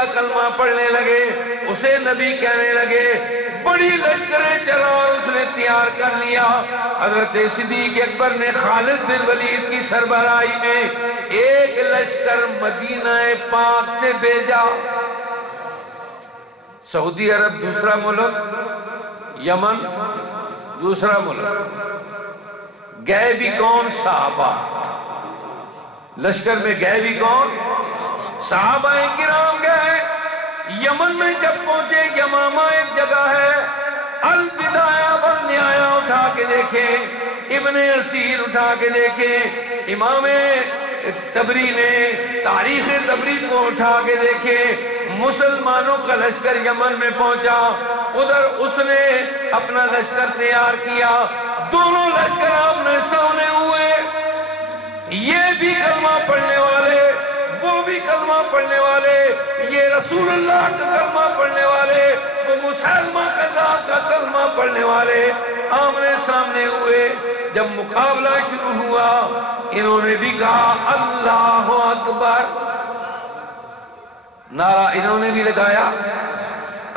کا کلمہ پڑھنے لگے، اسے نبی کہنے لگے، بڑی لشکریں چلا اور اس نے تیار کر لیا۔ حضرت صدیق اکبر نے خالد بن ولید کی سربراہی میں ایک لشکر مدینہ پاک سے بھیجا۔ سعودی عرب دوسرا ملک، یمن دوسرا ملک، گئے بھی کون؟ صحابہ۔ لشکر میں گئے بھی کون؟ صحابہ کرام گئے۔ یمن میں جب پہنچے، یمامہ ایک جگہ ہے، البدایہ والنہایہ اٹھا کے دیکھیں، ابن اسیر اٹھا کے دیکھیں، امام تبری نے تاریخ تبری کو اٹھا کے دیکھیں، مسلمانوں کا لشکر یمن میں پہنچا، ادھر اس نے اپنا لشکر تیار کیا، دونوں لشکر آمنے سامنے ہوئے، یہ بھی کلمہ پڑھنے والے، وہ بھی کلمہ پڑھنے والے، یہ رسول اللہ کا کلمہ پڑھنے والے، وہ مسلمہ کذاب کا کلمہ پڑھنے والے آمنے سامنے ہوئے۔ جب مقابلہ شروع ہوا، انہوں نے بھی کہا اللہ اکبر، نعرہ انہوں نے بھی لگایا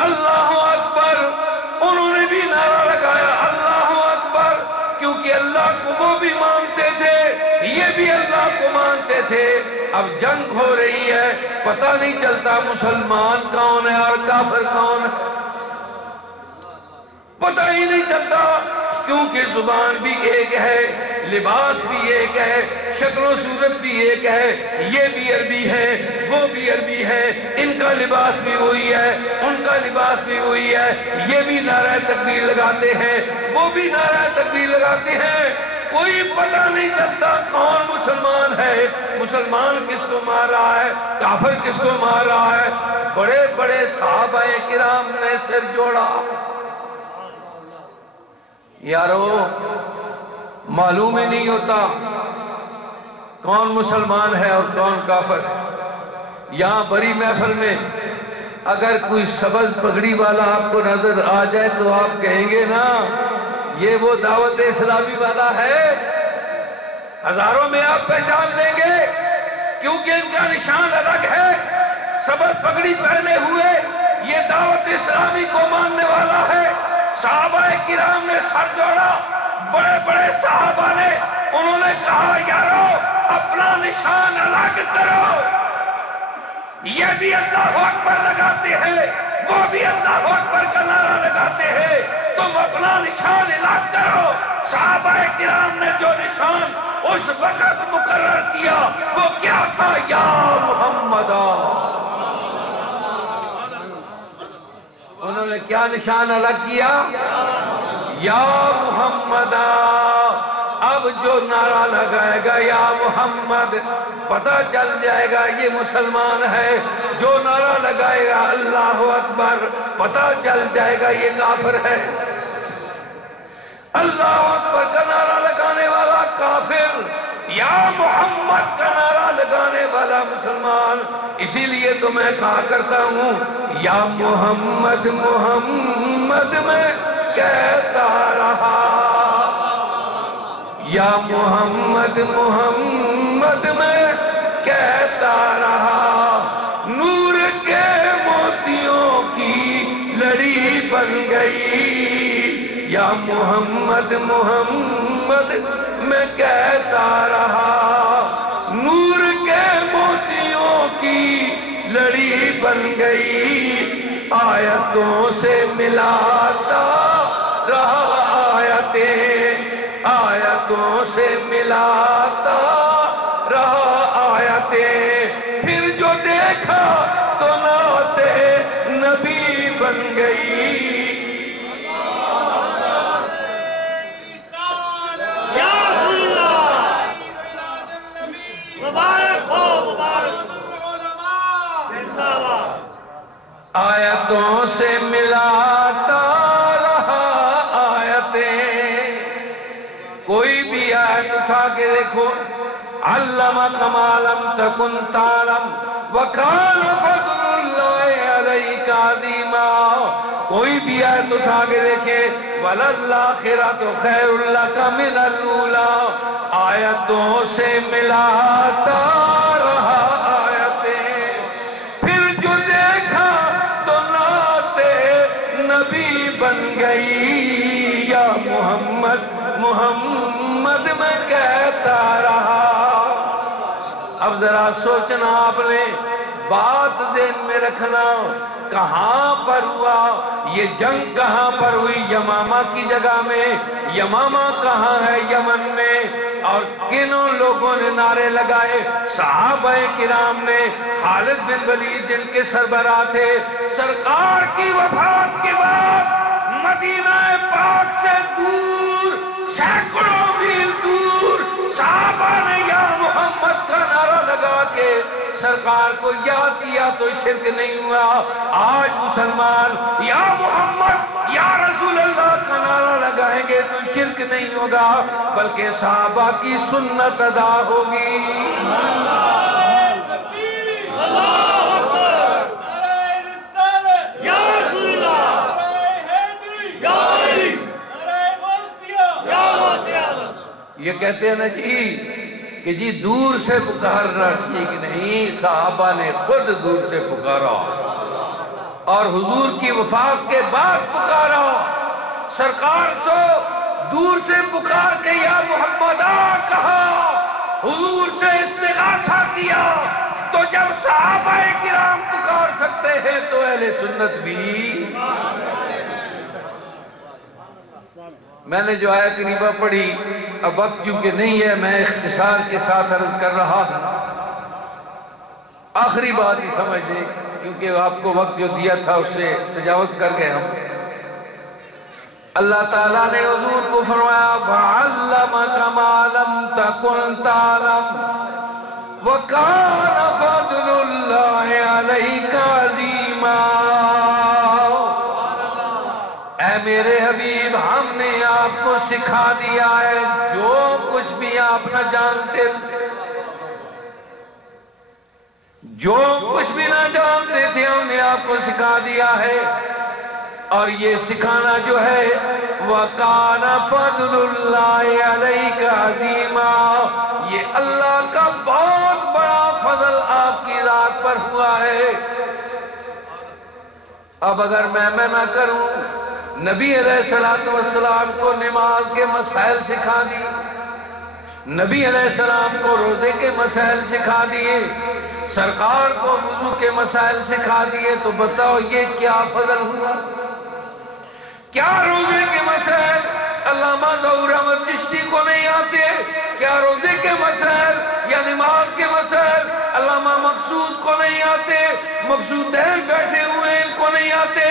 اللہ اکبر، انہوں نے بھی نعرہ لگایا اللہ اکبر، کیونکہ اللہ کو وہ بھی مانتے تھے، یہ بھی اللہ کو مانتے تھے۔ اب جنگ ہو رہی ہے، پتہ نہیں چلتا مسلمان کون ہے اور کافر کون ہے، پتہ ہی نہیں چلتا، کیونکہ زبان بھی ایک ہے، لباس بھی ایک ہے، شکل و صورت بھی ایک ہے، یہ بھی عربی ہے، وہ بھی عربی ہے، ان کا لباس بھی وہی ہے، ان کا لباس بھی وہی ہے، یہ بھی نعرہ تکبیر لگاتے ہیں، وہ بھی نعرہ تکبیر لگاتے ہیں، کوئی پتہ نہیں چلتا کون مسلمان ہے، مسلمان کس کو مار رہا ہے، کافر کس کو مار رہا ہے۔ بڑے بڑے صحابہ کرام نے سر جوڑا، یارو معلوم ہی نہیں ہوتا کون مسلمان ہے اور کون کافر۔ یہاں بڑی محفل میں اگر کوئی سبز پگڑی والا آپ کو نظر آ جائے تو آپ کہیں گے نا یہ وہ دعوت اسلامی والا ہے، ہزاروں میں آپ پہچان لیں گے، کیونکہ ان کا نشان الگ ہے، سبز پگڑی پہنے ہوئے یہ دعوت اسلامی کو ماننے والا ہے۔ صحابہ کرام نے سر جوڑا، بڑے بڑے صحابہ نے، انہوں نے کہا یارو اپنا نشان الگ کرو، یہ بھی اللہ اکبر لگاتے ہیں، وہ بھی اللہ اکبر کا نعرہ لگاتے ہیں، تم اپنا نشان الگ کرو۔ صحابہ کرام نے جو نشان اس وقت مقرر کیا وہ کیا تھا؟ یا محمد، انہوں نے کیا نشان الگ کیا؟ یا محمد۔ اب جو نعرہ لگائے گا یا محمد، پتہ چل جائے گا یہ مسلمان ہے، جو نعرہ لگائے گا اللہ اکبر، پتہ چل جائے گا یہ کافر ہے۔ اللہ اکبر کا نعرہ لگانے والا کافر، یا محمد کا نعرہ لگانے والا مسلمان۔ اسی لیے تو میں کہا کرتا ہوں یا محمد محمد میں کہتا رہا، یا محمد محمد میں کہتا رہا، نور کے موتیوں کی لڑی بن گئی، یا محمد محمد میں کہتا رہا، نور کے موتیوں کی لڑی بن گئی، آیتوں سے ملاتا رہا آیتیں، آیتوں سے ملاتا رہا آیتیں، پھر جو دیکھا تو نعت نبی بن گئی۔ آیتوں سے ملاتا رہا آیتیں، کوئی بھی آیت اٹھا کے دیکھو، علم کما لم تکن تعلم وکان فضل اللہ علیک عظیما، کوئی بھی آیت اٹھا کے دیکھے، وَلَلْآخِرَةُ خَيْرٌ لَكَ مِنَ الْأُولَىٰ، آیتوں سے ملاتا رہا آیتیں، پھر جو دیکھ پہنچنا آپ نے، بات ذہن میں رکھنا، کہاں پر ہوا یہ جنگ؟ کہاں پر ہوئی؟ یمامہ کی جگہ میں۔ یمامہ کہاں ہے؟ یمن میں۔ اور کنوں لوگوں نے نعرے لگائے؟ صحابہ کرام نے۔ خالد بن ولید جن کے سربراہ تھے، سرکار کی وفات کے بعد مدینہ پاک سے دور، سینکڑوں میل دور، صحابہ نے یا محمد کا نعرہ لگا کے سرکار کو یاد کیا تو شرک نہیں ہوا۔ آج مسلمان یا محمد یا رسول اللہ کا نعرہ لگائیں گے تو شرک نہیں ہوگا، بلکہ صحابہ کی سنت ادا ہوگی۔ یہ کہتے ہیں نا جی کہ جی دور سے پکارنا ٹھیک نہیں، صحابہ نے خود دور سے پکارا اور حضور کی وفات کے بعد پکارا۔ سرکار سو دور سے پکار کے یا محمد آ کہا، حضور سے استغاثہ کیا، تو جب صحابہ کرام پکار سکتے ہیں تو اہل سنت بھی۔ میں نے جو آیت کریمہ پڑھی، اب وقت کیونکہ نہیں ہے، میں اختصار کے ساتھ عرض کر رہا ہوں، آخری بات ہی سمجھ لیں کیونکہ آپ کو وقت جو دیا تھا اس سے تجاوز کر گئے ہم۔ اللہ تعالیٰ نے حضور کو فرمایا وَعَلَّمَكَ مَا لَمْ تَكُنْ تَعْلَمُ وَكَانَ فَضْلُ اللَّهِ عَلَيْكَ عَظِيمًا۔ اے میرے حبیب، ہم نے آپ کو سکھا دیا ہے جو کچھ بھی آپ نہ جانتے تھے، جو کچھ بھی نہ جانتے تھے ہم نے آپ کو سکھا دیا ہے۔ اور یہ سکھانا جو ہے وَكَانَ فَضْلُ اللَّهِ عَلَيْكَ عَظِيمًا، یہ اللہ کا بہت بڑا فضل آپ کی ذات پر ہوا ہے۔ اب اگر میں نہ کروں، نبی علیہ السلام کو نماز کے مسائل سکھا دی، نبی علیہ السلام کو روزے کے مسائل سکھا دیے، سرکار کو وضو کے مسائل سکھا دیے، تو بتاؤ یہ کیا فضل ہوا؟ کیا روزے کے مسائل علامہ ظہور احمد چشتی کو نہیں آتے؟ کیا روزے کے مسائل یا نماز کے مسائل علامہ مقصود کو نہیں آتے؟ مقصودین بیٹھے ہوئے ان کو نہیں آتے؟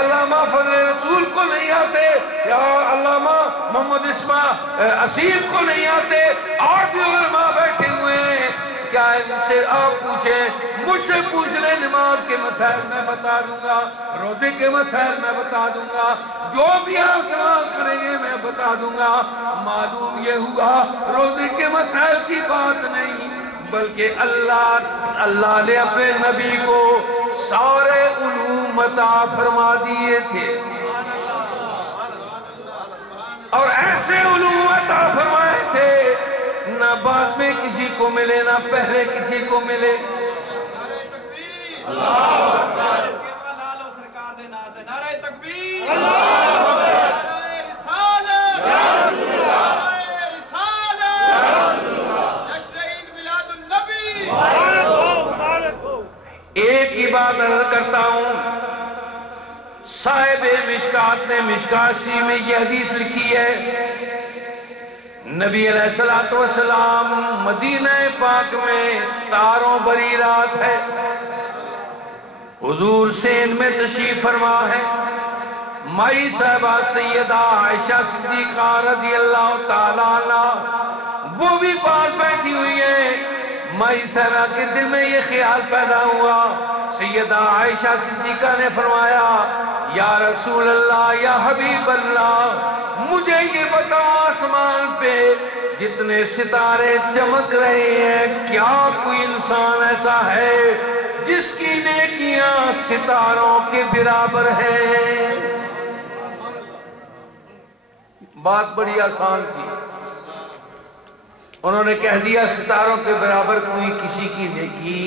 علامہ فضل رسول کو نہیں آتے؟ یا علامہ محمد اسماعیل اسیر کو نہیں آتے؟ اور بھی علماء بیٹھے ہوئے ہیں، کیا ان سے آپ پوچھیں؟ مجھ سے پوچھ لیں، نماز کے مسائل میں بتا دوں گا، روزے کے مسائل میں بتا دوں گا، جو بھی آپ سوال کریں گے میں بتا دوں گا۔ معلوم یہ ہوا روزے کے مسائل کی بات نہیں، بلکہ اللہ نے اپنے نبی کو سارے علوم عطا فرما دیے تھے، اور ایسے علوم عطا فرمائے تھے نہ بعد میں کسی کو ملے نہ پہلے کسی کو ملے۔ ایک ہی بات عرض کرتا ہوں، صاحب مشکات نے مشکاتی میں یہ حدیث لکھی ہے، نبی علیہ السلام مدینہ پاک میں تاروں بری رات ہے، حضور سین میں تشریف فرما ہے، مائی صاحبہ سیدہ عائشہ صدیقہ رضی اللہ تعالیٰ عنہ وہ بھی پاس بیٹھی ہوئی ہے۔ مائی صاحبہ کے دل میں یہ خیال پیدا ہوا، سیدہ عائشہ صدیقہ نے فرمایا یا رسول اللہ یا حبیب اللہ، مجھے یہ بتاؤ آسمان پہ جتنے ستارے چمک رہے ہیں کیا کوئی انسان ایسا ہے جس کی نیکیاں ستاروں کے برابر ہیں؟ بات بڑی آسان تھی، انہوں نے کہہ دیا ستاروں کے برابر کوئی کسی کی نیکی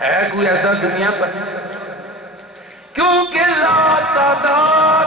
ہے کوئی ایسا دنیا پر؟ کیونکہ لا تعداد